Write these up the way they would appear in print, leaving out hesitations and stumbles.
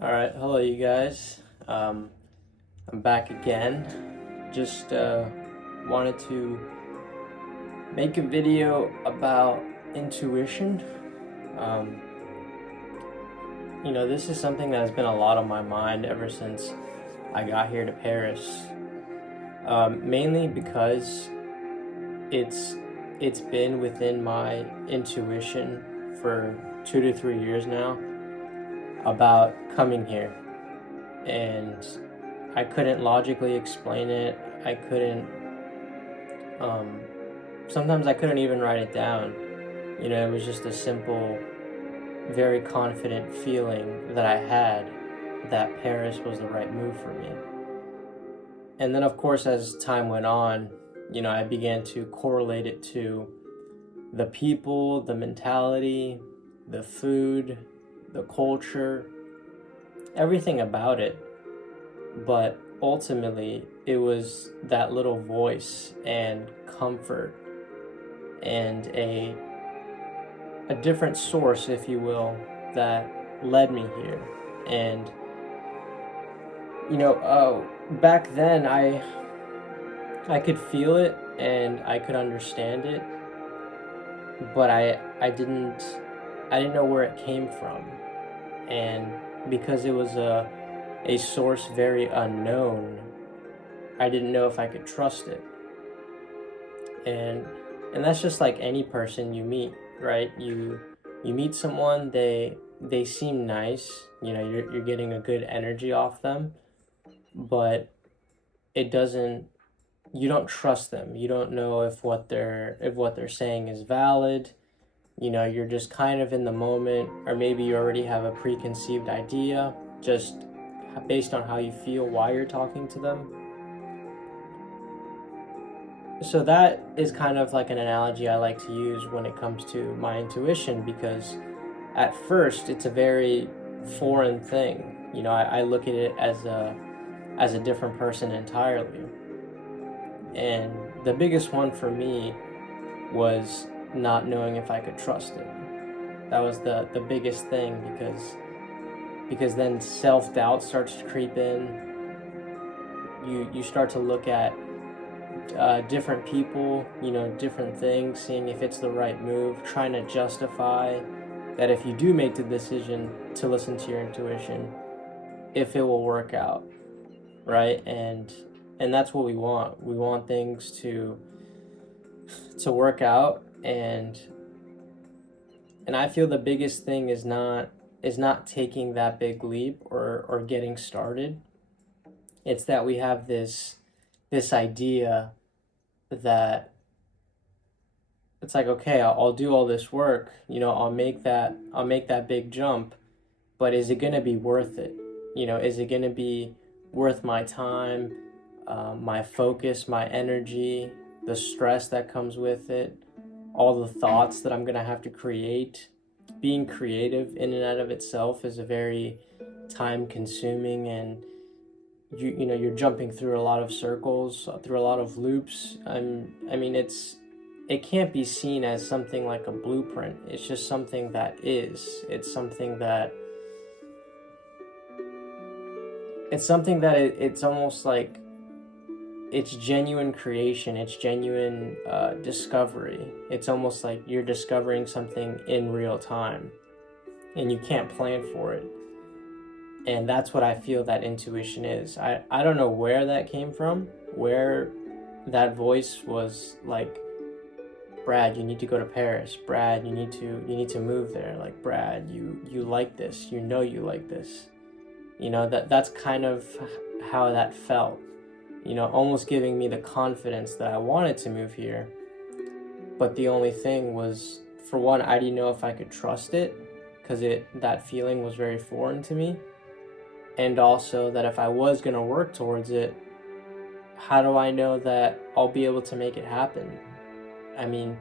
All right, hello, you guys. I'm back again. Just wanted to make a video about intuition. Um, this is something that has been a lot on my mind ever since I got here to Paris. Mainly because it's it's been within my intuition for 2 to 3 years now about coming here, and I couldn't logically explain it. I couldn't. Um, Sometimes I couldn't even write it down. It was just a simple, very confident feeling that I had that Paris was the right move for me. And then, of course, as time went on, I began to correlate it to the people, the mentality, the food, the culture, everything about it. But ultimately, it was that little voice and comfort and a different source, if you will, that led me here. And back then, I could feel it and I could understand it, but I didn't know where it came from, and because it was a source very unknown, I didn't know if I could trust it. And that's just like any person you meet, right? You meet someone, they seem nice, you're getting a good energy off them, but it doesn't you don't trust them. You don't know if what they're saying is valid. You're just kind of in the moment, or maybe you already have a preconceived idea just based on how you feel while you're talking to them. So that is kind of like an analogy I like to use when it comes to my intuition, because at first it's a very foreign thing. I look at it as a different person entirely. And the biggest one for me was not knowing if I could trust it. That was the biggest thing, because then self-doubt starts to creep in. You start to look at different people, different things, seeing if it's the right move, trying to justify that if you do make the decision to listen to your intuition, if it will work out, right? And that's what we want. We want things to work out, and I feel the biggest thing is not taking that big leap or getting started. It's that we have this idea that it's like, okay, I'll do all this work, I'll make that big jump, but is it going to be worth it? Is it going to be worth my time, my focus, my energy, the stress that comes with it, all the thoughts that I'm going to have to create? Being creative in and out of itself is a very time consuming, and you're jumping through a lot of circles, through a lot of loops. I mean, it can't be seen as something like a blueprint. It's just something that is. It's almost like it's genuine creation. It's genuine discovery. It's almost like you're discovering something in real time, and you can't plan for it. And that's what I feel that intuition is. I don't know where that came from, where that voice was like, Brad, you need to go to Paris. Brad, you need to move there. Like, Brad, you like this. You like this. That's kind of how that felt. Almost giving me the confidence that I wanted to move here. But the only thing was, for one, I didn't know if I could trust it, because that feeling was very foreign to me. And also that if I was going to work towards it, how do I know that I'll be able to make it happen? I mean,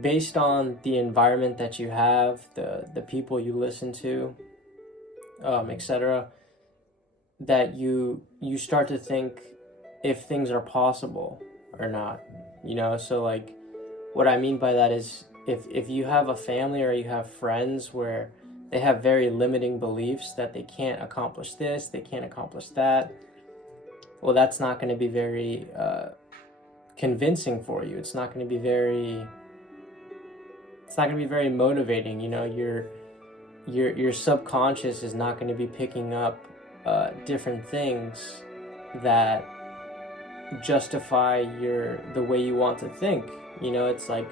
based on the environment that you have, the people you listen to, etc., that you start to think if things are possible or not. So like, what I mean by that is, if you have a family or you have friends where they have very limiting beliefs that they can't accomplish this, they can't accomplish that. Well, that's not going to be very convincing for you. It's not going to be very motivating. You know, your subconscious is not going to be picking up different things that justify the way you want to think. You know, it's like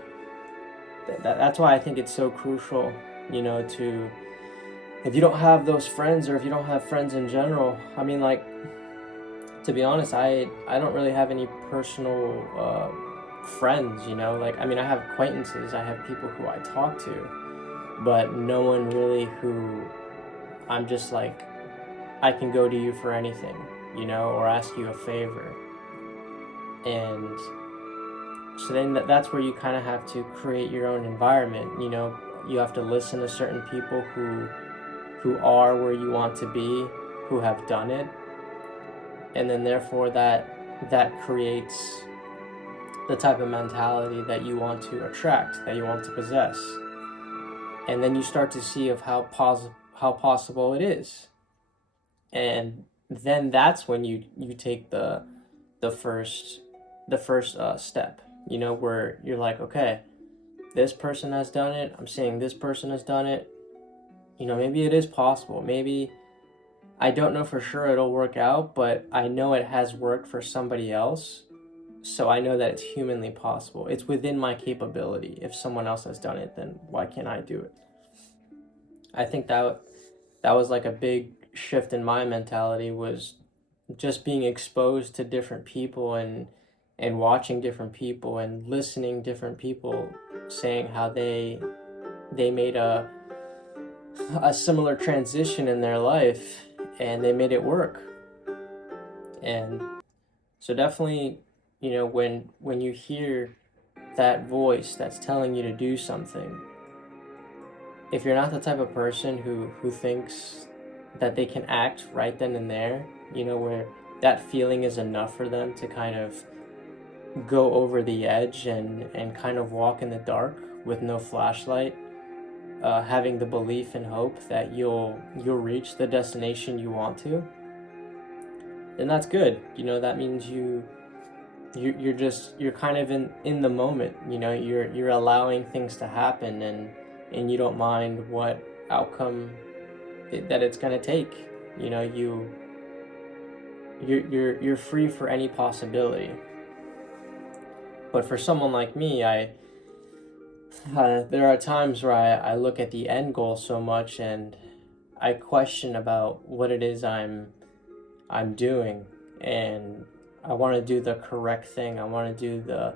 that's why I think it's so crucial, you know, to, if you don't have those friends, or if you don't have friends in general, I mean, like, to be honest, I don't really have any personal friends, you know, like, I mean, I have acquaintances, I have people who I talk to, but no one really who I'm just like, I can go to you for anything, you know, or ask you a favor. And so then that's where you kind of have to create your own environment. You know, you have to listen to certain people who are where you want to be, who have done it, and then therefore that creates the type of mentality that you want to attract, that you want to possess. And then you start to see of how possible it is. And then that's when you take the first step, you know, where you're like, okay, this person has done it, I'm seeing this person has done it, you know, maybe it is possible, maybe I don't know for sure it'll work out, but I know it has worked for somebody else, so I know that it's humanly possible. It's within my capability. If someone else has done it, then why can't I do it? I think that was like a big shift in my mentality, was just being exposed to different people and watching different people and listening different people saying how they made a similar transition in their life and they made it work. And so definitely, you know, when you hear that voice that's telling you to do something, if you're not the type of person who thinks that they can act right then and there, you know, where that feeling is enough for them to kind of go over the edge and kind of walk in the dark with no flashlight, having the belief and hope that you'll reach the destination you want to, then that's good. You know, that means you're kind of in the moment, you know, you're allowing things to happen, and you don't mind what outcome that it's going to take. You know, you're free for any possibility. But for someone like me, there are times where I look at the end goal so much and I question about what it is I'm doing, and I want to do the correct thing. I want to do the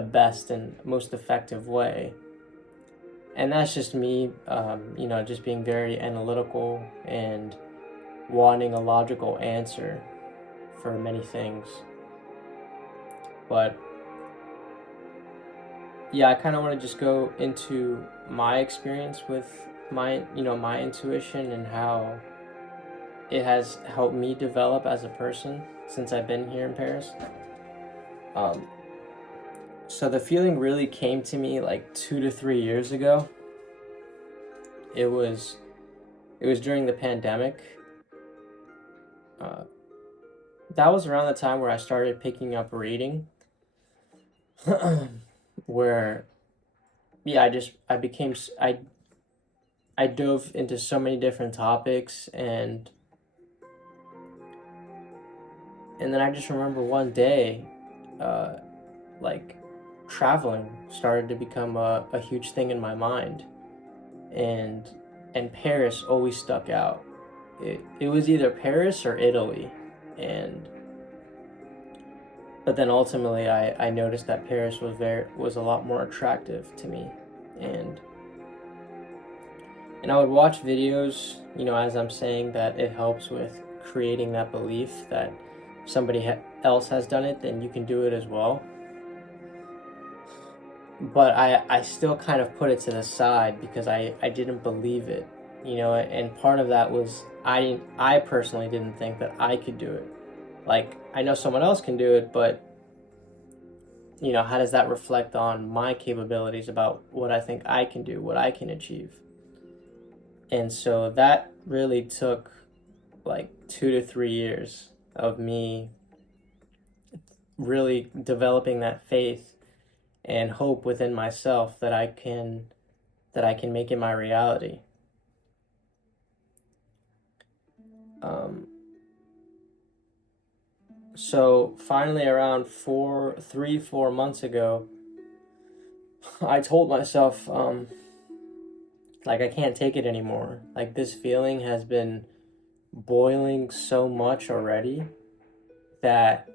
best and most effective way. And that's just me, you know, just being very analytical and wanting a logical answer for many things. But yeah, I kind of want to just go into my experience with my intuition and how it has helped me develop as a person since I've been here in Paris. So the feeling really came to me like 2 to 3 years ago. It was during the pandemic. That was around the time where I started picking up reading. Where, yeah, I dove into so many different topics, and then I just remember one day, like, traveling started to become a huge thing in my mind, and Paris always stuck out. It was either Paris or Italy, but then ultimately I noticed that Paris was a lot more attractive to me, and I would watch videos, you know, as I'm saying that it helps with creating that belief that somebody else has done it, then you can do it as well. But I still kind of put it to the side because I didn't believe it, you know, and part of that was I personally didn't think that I could do it. Like, I know someone else can do it, but, you know, how does that reflect on my capabilities about what I think I can do, what I can achieve? And so that really took like 2 to 3 years of me really developing that faith and hope within myself that I can make it my reality. Um, so finally, around 4 months ago, I told myself, like, I can't take it anymore. Like, this feeling has been boiling so much already that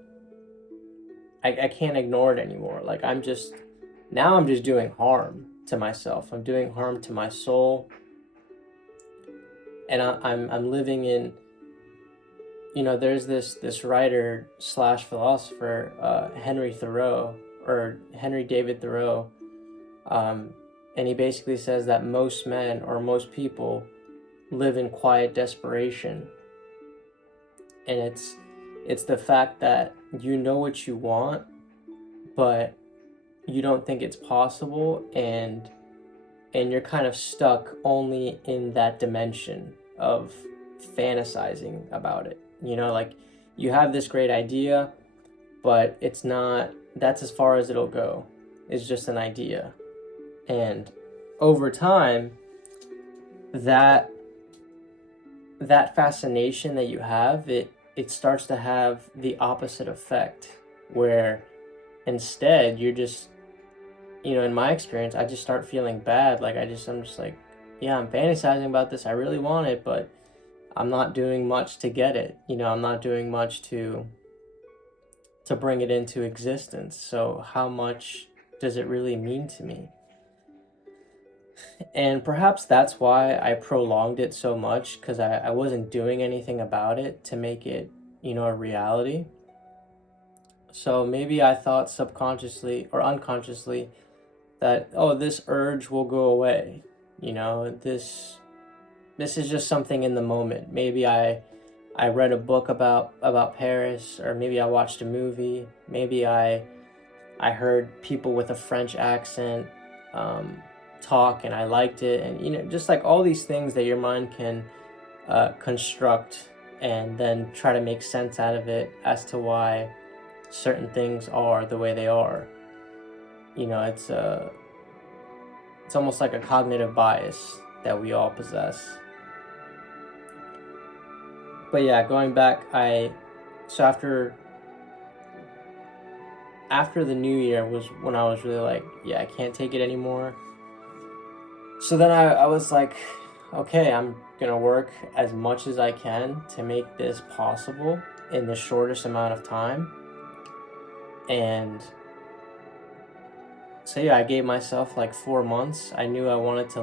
I can't ignore it anymore. Like, now I'm just doing harm to myself. I'm doing harm to my soul. And I'm living in, there's this writer slash philosopher, Henry Thoreau, or Henry David Thoreau, and he basically says that most men or most people live in quiet desperation, and it's the fact that you know what you want, but you don't think it's possible, and you're kind of stuck only in that dimension of fantasizing about it. Like, you have this great idea, but it's not, that's as far as it'll go. It's just an idea. And over time, that fascination that you have, it starts to have the opposite effect, where instead you're just, in my experience, I just start feeling bad. Like, I'm just like, yeah, I'm fantasizing about this, I really want it, but I'm not doing much to get it. I'm not doing much to bring it into existence. So how much does it really mean to me? And perhaps that's why I prolonged it so much, because I wasn't doing anything about it to make it, a reality. So maybe I thought subconsciously or unconsciously that, oh, this urge will go away. This is just something in the moment. Maybe I read a book about Paris, or maybe I watched a movie. Maybe I heard people with a French accent talk, and I liked it, and just like all these things that your mind can construct and then try to make sense out of it as to why certain things are the way they are. It's almost like a cognitive bias that we all possess. But yeah, going back, so after the new year was when I was really like, yeah, I can't take it anymore. So then I was like, okay, I'm gonna work as much as I can to make this possible in the shortest amount of time. And so yeah, I gave myself like 4 months. I knew I wanted to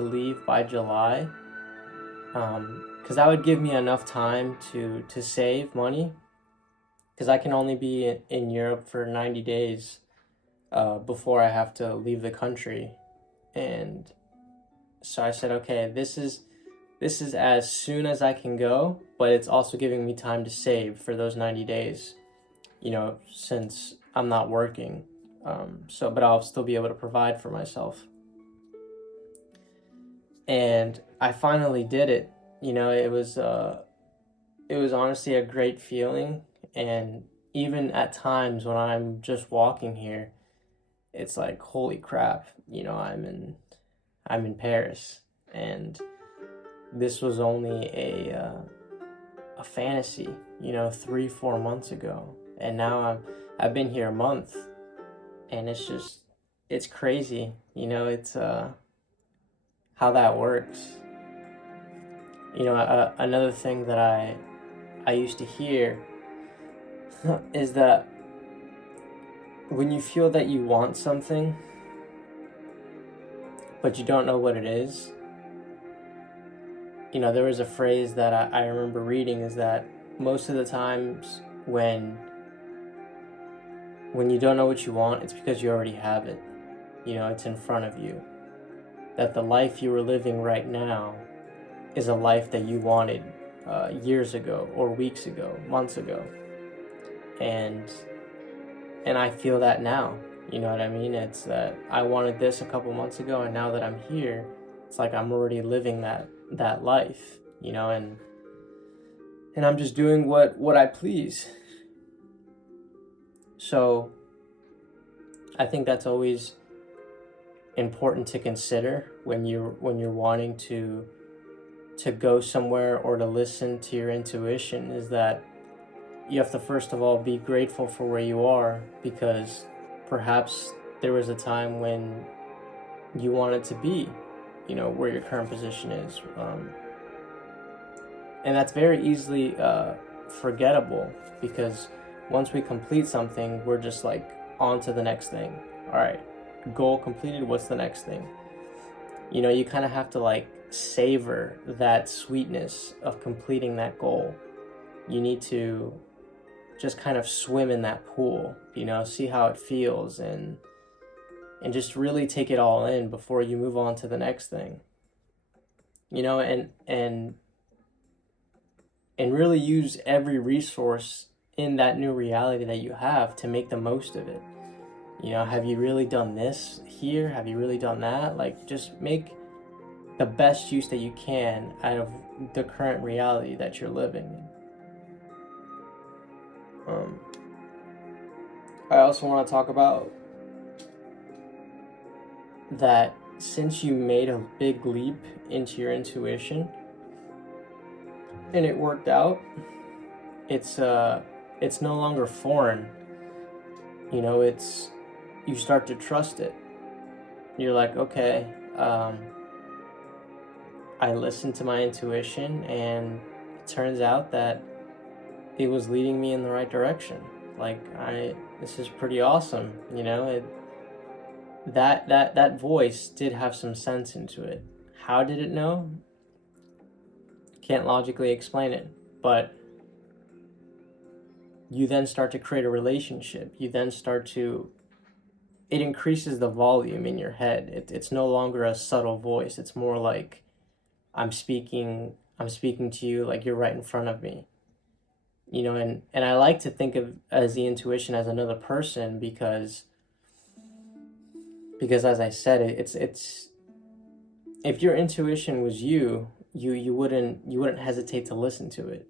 leave by July, because that would give me enough time to save money, because I can only be in Europe for 90 days before I have to leave the country. And so I said, okay, this is as soon as I can go, but it's also giving me time to save for those 90 days, since I'm not working. But I'll still be able to provide for myself. And I finally did it. It was honestly a great feeling. And even at times when I'm just walking here, it's like, holy crap, I'm in Paris, and this was only a fantasy, 3-4 months ago, and now I've been here a month, and it's crazy, it's how that works. Another thing that I used to hear is that when you feel that you want something, but you don't know what it is, there was a phrase that I remember reading, is that most of the times when you don't know what you want, it's because you already have it. It's in front of you. That the life you are living right now is a life that you wanted years ago, or weeks ago, months ago. And I feel that now. You know what I mean? It's that I wanted this a couple months ago, and now that I'm here, It's like I'm already living that life, and I'm just doing what I please. So I think that's always important to consider when you're wanting to go somewhere or to listen to your intuition, is that you have to first of all be grateful for where you are, because perhaps there was a time when you wanted to be, where your current position is. And that's very easily forgettable, because once we complete something, we're just like on to the next thing. All right, goal completed, what's the next thing? You kind of have to like savor that sweetness of completing that goal. You need to just kind of swim in that pool, see how it feels, and just really take it all in before you move on to the next thing. And really use every resource in that new reality that you have to make the most of it. Have you really done this here? Have you really done that? Like, just make the best use that you can out of the current reality that you're living in. I also want to talk about that since you made a big leap into your intuition and it worked out, it's no longer foreign. You start to trust it. You're like, okay, I listened to my intuition, and it turns out that it was leading me in the right direction. Like, this is pretty awesome. That voice did have some sense into it. How did it know? Can't logically explain it, but you then start to create a relationship. You then it increases the volume in your head. It's no longer a subtle voice. It's more like I'm speaking to you, like you're right in front of me. And I like to think of as the intuition as another person, because as I said, it's if your intuition was you wouldn't hesitate to listen to it.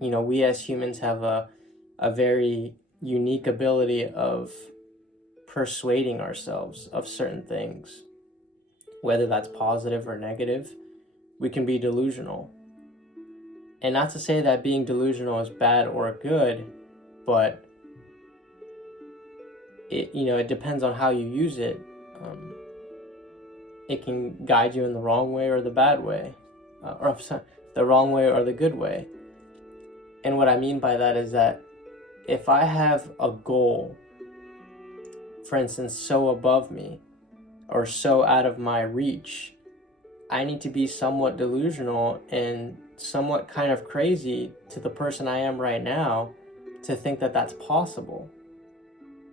We as humans have a very unique ability of persuading ourselves of certain things, whether that's positive or negative. We can be delusional. And not to say that being delusional is bad or good, but it depends on how you use it. It can guide you in the wrong way or the bad way, or the wrong way or the good way. And what I mean by that is that if I have a goal, for instance, so above me or so out of my reach, I need to be somewhat delusional and somewhat kind of crazy to the person I am right now to think that that's possible.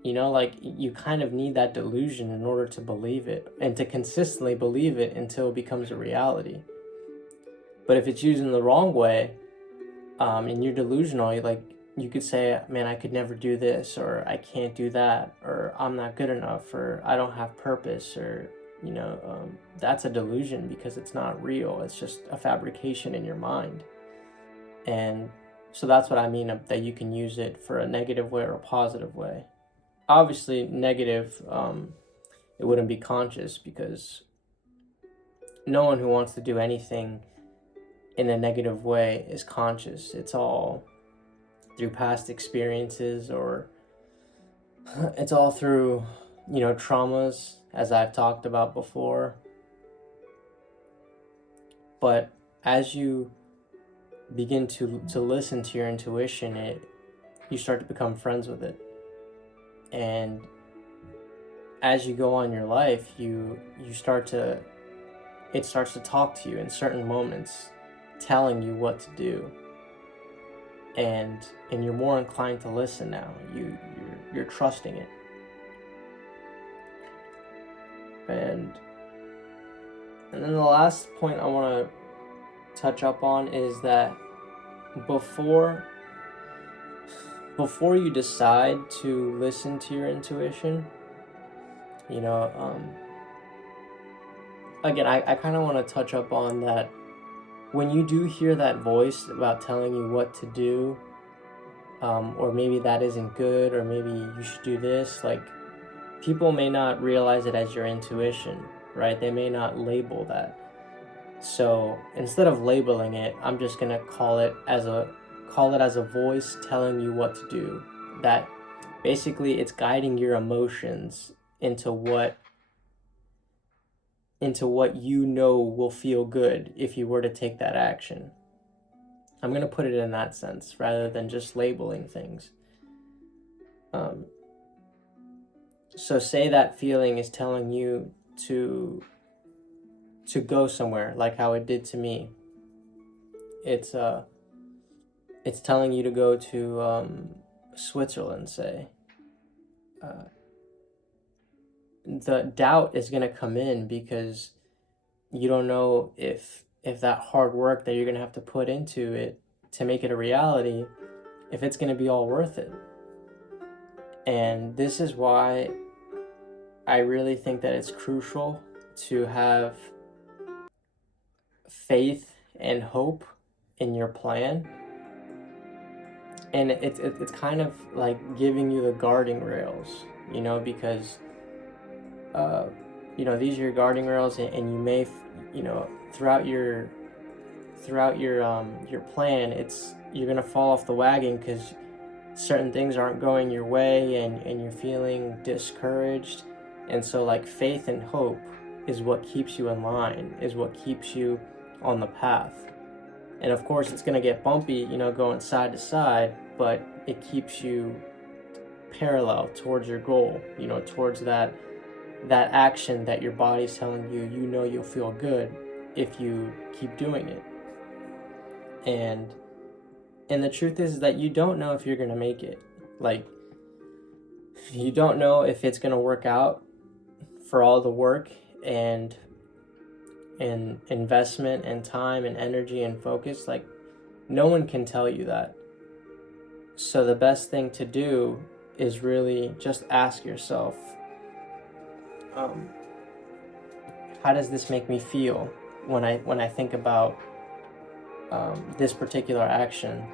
Like, you kind of need that delusion in order to believe it, and to consistently believe it until it becomes a reality. But if it's used in the wrong way, and you're delusional, you could say, man, I could never do this, or I can't do that, or I'm not good enough, or I don't have purpose, or that's a delusion, because it's not real. It's just a fabrication in your mind. And so that's what I mean, that you can use it for a negative way or a positive way. Obviously, negative, it wouldn't be conscious, because no one who wants to do anything in a negative way is conscious. It's all through past experiences, or it's all through, traumas, as I've talked about before. But as you begin to listen to your intuition, you start to become friends with it. And as you go on your life, it starts to talk to you in certain moments, telling you what to do. And you're more inclined to listen now. You're trusting it. And then the last point I want to touch up on is that before you decide to listen to your intuition, again, I kind of want to touch up on that. When you do hear that voice about telling you what to do, or maybe that isn't good, or maybe you should do this, like, people may not realize it as your intuition, right? They may not label that. So instead of labeling it, I'm just gonna call it as a voice telling you what to do. That basically it's guiding your emotions into what you know will feel good if you were to take that action. I'm gonna put it in that sense rather than just labeling things. So say that feeling is telling you to go somewhere, like how it did to me. It's telling you to go to Switzerland, say. The doubt is gonna come in because you don't know if that hard work that you're gonna have to put into it to make it a reality, if it's gonna be all worth it. And this is why I really think that it's crucial to have faith and hope in your plan. And it's kind of like giving you the guarding rails, because these are your guarding rails, and you may, throughout your plan, you're gonna fall off the wagon because certain things aren't going your way, and you're feeling discouraged. And so, like, faith and hope is what keeps you in line, is what keeps you on the path. And of course, it's gonna get bumpy, going side to side, but it keeps you parallel towards your goal, towards that action that your body's telling you, you'll feel good if you keep doing it. And the truth is that you don't know if you're gonna make it. Like, you don't know if it's gonna work out for all the work and investment and time and energy and focus. Like, no one can tell you that. So the best thing to do is really just ask yourself, how does this make me feel when I think about this particular action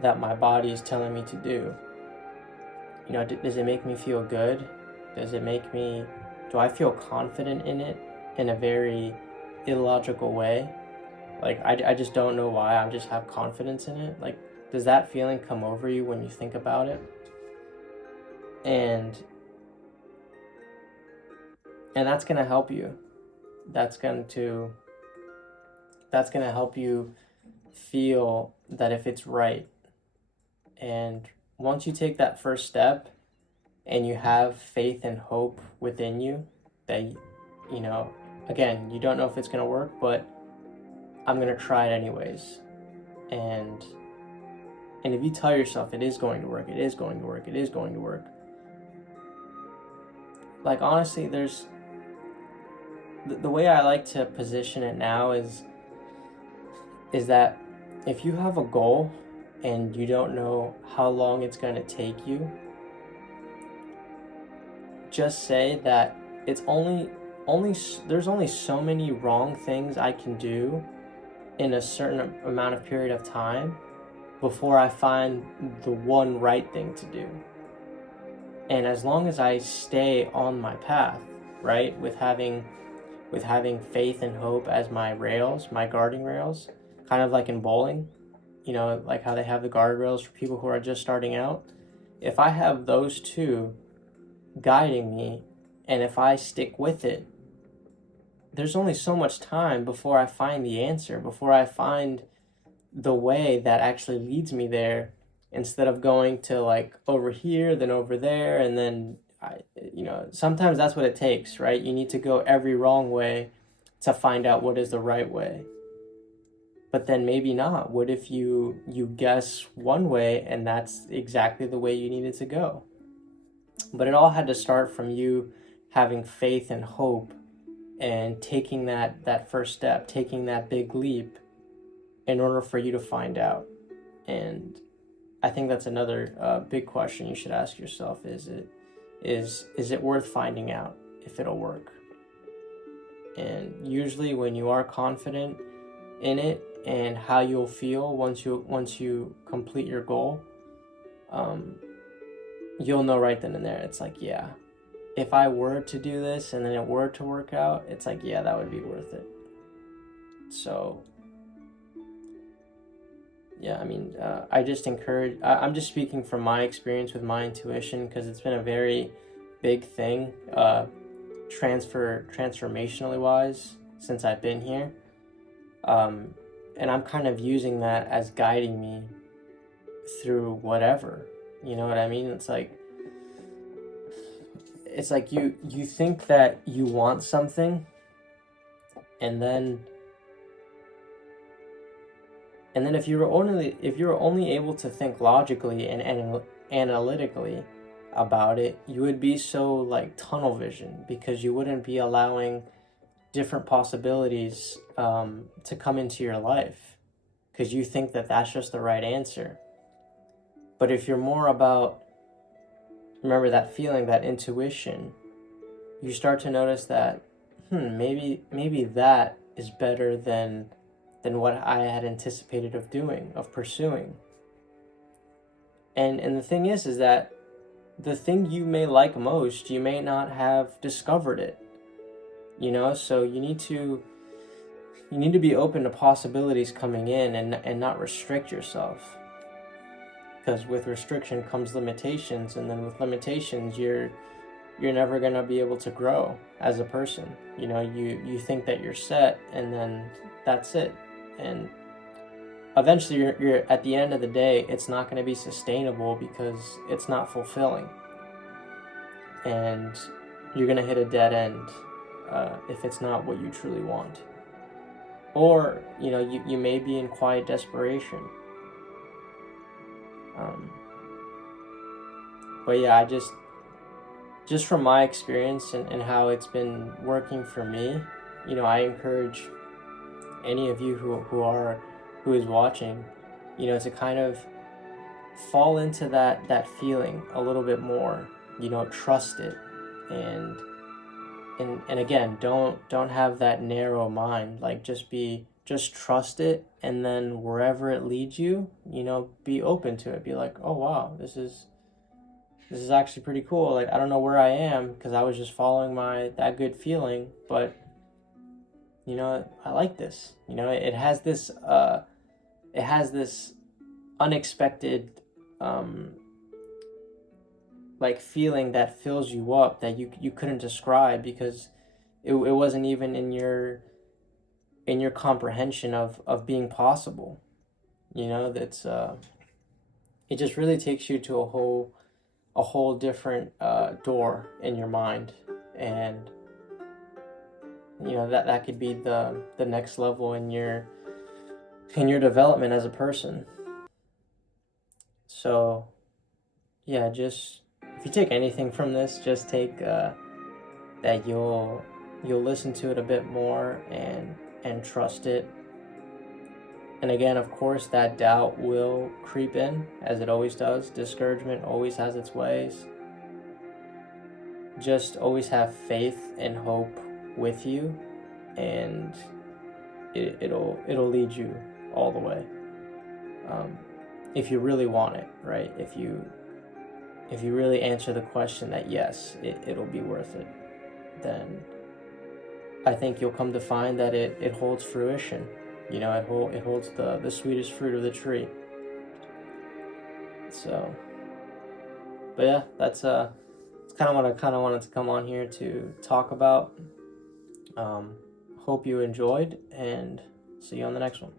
that my body is telling me to do? Does it make me feel good? Do I feel confident in it in a very illogical way? Like, I just don't know why, I just have confidence in it. Like, does that feeling come over you when you think about it? And that's going to help you. That's going to help you feel that if it's right. And once you take that first step and you have faith and hope within you that, again, you don't know if it's going to work, but I'm going to try it anyways. And if you tell yourself it is going to work, it is going to work, it is going to work. Like, honestly, there's the way I like to position it now is that if you have a goal and you don't know how long it's going to take you, just say that it's there's only so many wrong things I can do in a certain amount of period of time before I find the one right thing to do. And as long as I stay on my path, right, with having faith and hope as my rails, my guarding rails, kind of like in bowling, like how they have the guardrails for people who are just starting out. If I have those two guiding me, and if I stick with it, there's only so much time before I find the answer, before I find the way that actually leads me there, instead of going to, like, over here, then over there, and then sometimes that's what it takes, right? You need to go every wrong way to find out what is the right way. But then maybe not. What if you guess one way and that's exactly the way you needed to go? But it all had to start from you having faith and hope and taking that first step, taking that big leap in order for you to find out. And I think that's another big question you should ask yourself. Is it worth finding out if it'll work? And usually when you are confident in it and how you'll feel once you complete your goal, you'll know right then and there. It's like, yeah, if I were to do this and then it were to work out, it's like, yeah, that would be worth it. So yeah, I mean, I just encourage, I'm just speaking from my experience with my intuition, because it's been a very big thing, transformationally wise, since I've been here. And I'm kind of using that as guiding me through whatever, you know what I mean? It's like you think that you want something, and then if you were only able to think logically and analytically about it, you would be so like tunnel vision, because you wouldn't be allowing different possibilities to come into your life, because you think that that's just the right answer. But if you're more about, remember that feeling, that intuition, you start to notice that maybe that is better than what I had anticipated of pursuing. And the thing is that the thing you may like most, you may not have discovered it. You know, so you need to be open to possibilities coming in, and not restrict yourself. Because with restriction comes limitations, and then with limitations you're never going to be able to grow as a person. You know, you think that you're set, and then that's it. And eventually you're at the end of the day, it's not going to be sustainable, because it's not fulfilling, and you're going to hit a dead end if it's not what you truly want. Or, you know, you may be in quiet desperation. But yeah, I just from my experience and how it's been working for me, you know, I encourage any of you who is watching, you know, to kind of fall into that feeling a little bit more. You know, trust it, and again, don't have that narrow mind. Like, just trust it, and then wherever it leads you, you know, be open to it. Be like, oh wow, this is actually pretty cool. Like, I don't know where I am, because I was just following that good feeling, but you know, I like this. You know, it has this unexpected like feeling that fills you up, that you couldn't describe, because it wasn't even in your comprehension of being possible. You know, that's it just really takes you to a whole different door in your mind. And you know, that could be the next level in your development as a person. So yeah, just if you take anything from this, just take that you'll listen to it a bit more, and trust it. And again, of course, that doubt will creep in, as it always does. Discouragement always has its ways. Just always have faith and hope with you, and it'll lead you all the way. If you really want it, right? If you really answer the question that yes, it'll be worth it, then I think you'll come to find that it holds fruition. You know, it holds the sweetest fruit of the tree. So, but yeah, that's it's kind of what I kind of wanted to come on here to talk about. Hope you enjoyed, and see you on the next one.